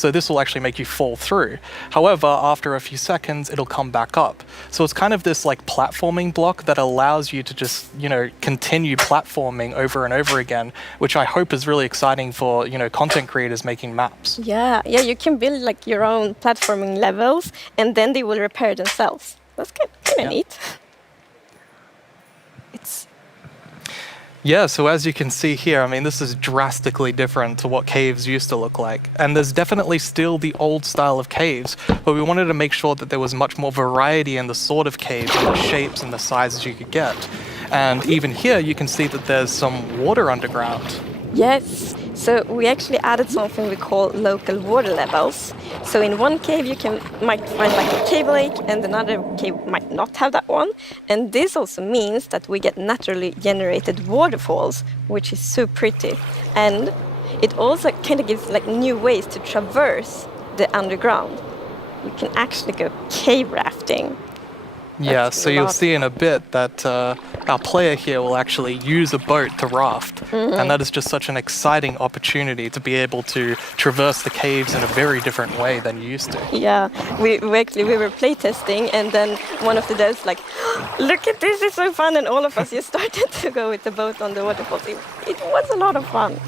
so this will actually make you fall through. However, after a few seconds, it'll come back up. So it's kind of this like platforming block that allows you to just, continue platforming over and over again, which I hope is really exciting for, content creators making maps. Yeah, you can build like your own platforming levels, and then they will repair themselves. That's kind of neat. Yeah, so as you can see here, this is drastically different to what caves used to look like. And there's definitely still the old style of caves, but we wanted to make sure that there was much more variety in the sort of caves and the shapes and the sizes you could get. And even here, you can see that there's some water underground. Yes, so we actually added something we call local water levels. So in one cave might find like a cave lake, and another cave might not have that one. And this also means that we get naturally generated waterfalls, which is so pretty. And it also kind of gives like new ways to traverse the underground. We can actually go cave rafting. Yeah, so you'll see in a bit that our player here will actually use a boat to raft. And that is just such an exciting opportunity to be able to traverse the caves in a very different way than you used to. Yeah, we were playtesting, and then one of the devs like, look at this, it's so fun, and all of us just started to go with the boat on the waterfalls. It was a lot of fun.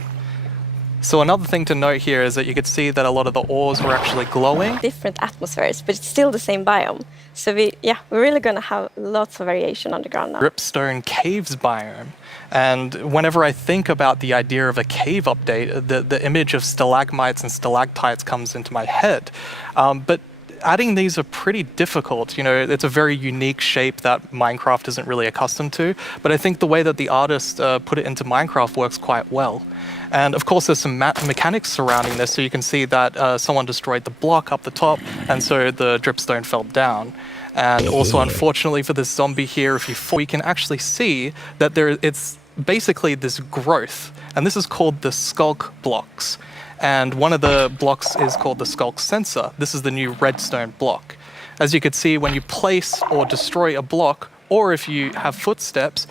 So another thing to note here is that you could see that a lot of the ores were actually glowing. Different atmospheres, but it's still the same biome. So we're really going to have lots of variation underground now. Dripstone Caves biome. And whenever I think about the idea of a cave update, the image of stalagmites and stalactites comes into my head. But adding these are pretty difficult. It's a very unique shape that Minecraft isn't really accustomed to. But I think the way that the artist put it into Minecraft works quite well. And of course, there's some mechanics surrounding this. So you can see that someone destroyed the block up the top, and so the dripstone fell down. And also, unfortunately for this zombie here, if you fall, we can actually see that it's basically this growth. And this is called the skulk blocks. And one of the blocks is called the skulk sensor. This is the new redstone block. As you can see, when you place or destroy a block, or if you have footsteps,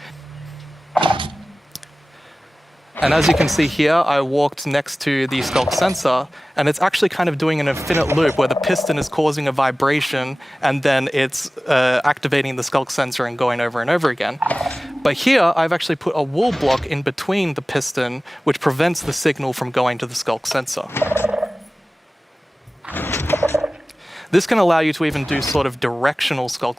and as you can see here, I walked next to the skulk sensor, and it's actually kind of doing an infinite loop where the piston is causing a vibration, and then it's activating the skulk sensor and going over and over again. But here, I've actually put a wool block in between the piston, which prevents the signal from going to the skulk sensor. This can allow you to even do sort of directional skulk.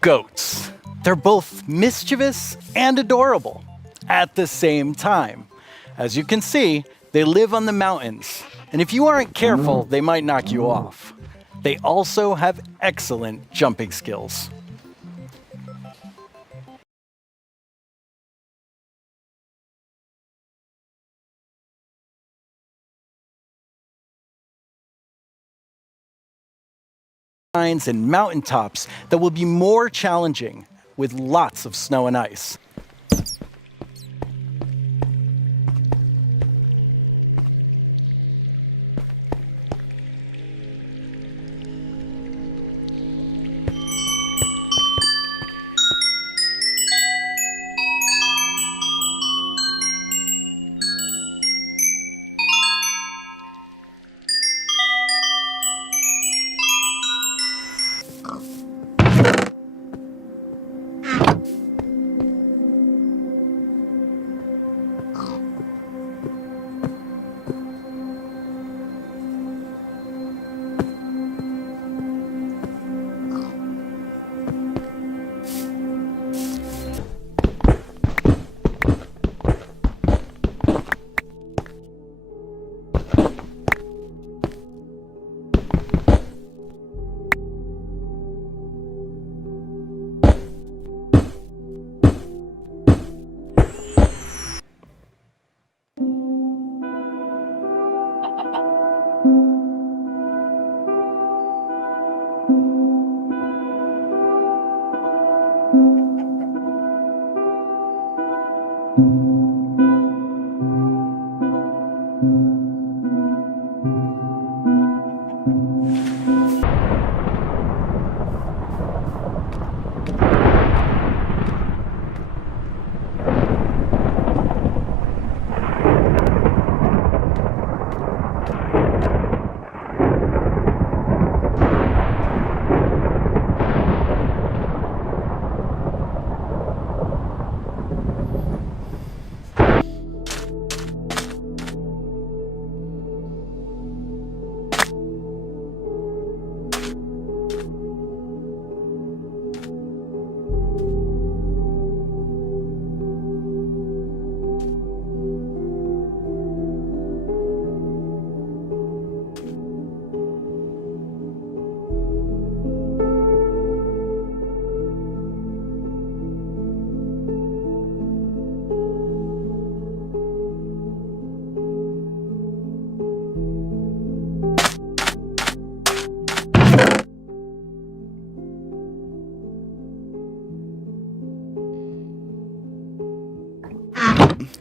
Goats. They're both mischievous and adorable at the same time. As you can see, they live on the mountains, and if you aren't careful, they might knock you off. They also have excellent jumping skills. And mountaintops that will be more challenging with lots of snow and ice.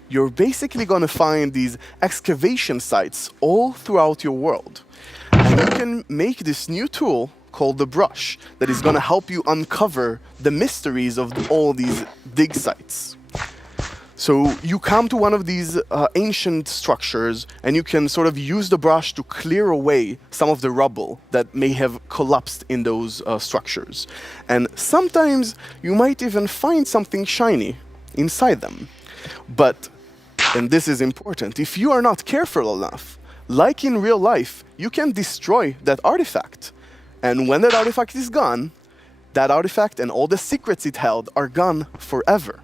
You're basically going to find these excavation sites all throughout your world. And you can make this new tool called the brush that is going to help you uncover the mysteries of all these dig sites. So you come to one of these ancient structures and you can sort of use the brush to clear away some of the rubble that may have collapsed in those structures. And sometimes you might even find something shiny inside them. But, and this is important, if you are not careful enough, like in real life, you can destroy that artifact. And when that artifact is gone, that artifact and all the secrets it held are gone forever.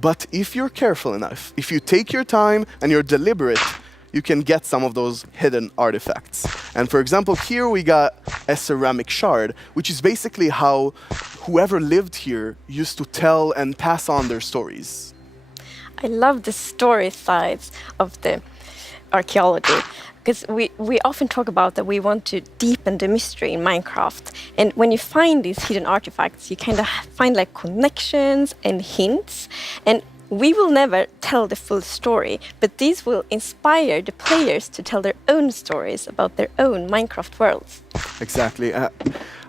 But if you're careful enough, if you take your time and you're deliberate, you can get some of those hidden artifacts. And for example, here we got a ceramic shard, which is basically how whoever lived here used to tell and pass on their stories. I love the story sides of the archaeology, because we often talk about that we want to deepen the mystery in Minecraft. And when you find these hidden artifacts, you kind of find like connections and hints. And we will never tell the full story, but these will inspire the players to tell their own stories about their own Minecraft worlds. Exactly.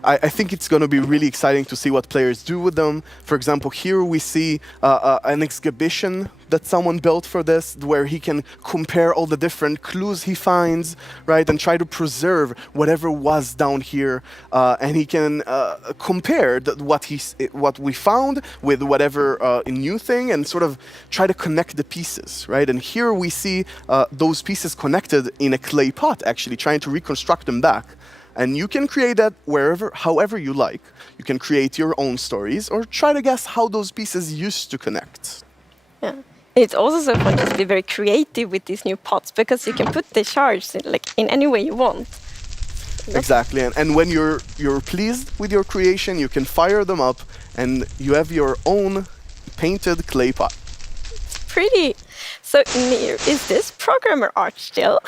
I think it's going to be really exciting to see what players do with them. For example, here we see an exhibition that someone built for this, where he can compare all the different clues he finds, right, and try to preserve whatever was down here, and he can compare what we found with whatever new thing, and sort of try to connect the pieces, right? And here we see those pieces connected in a clay pot, actually trying to reconstruct them back. And you can create that however you like. You can create your own stories or try to guess how those pieces used to connect. Yeah. It's also so fun to be very creative with these new pots, because you can put the shards in any way you want. Exactly, and when you're pleased with your creation, you can fire them up, and you have your own painted clay pot. Pretty. So, Mir, is this programmer art still?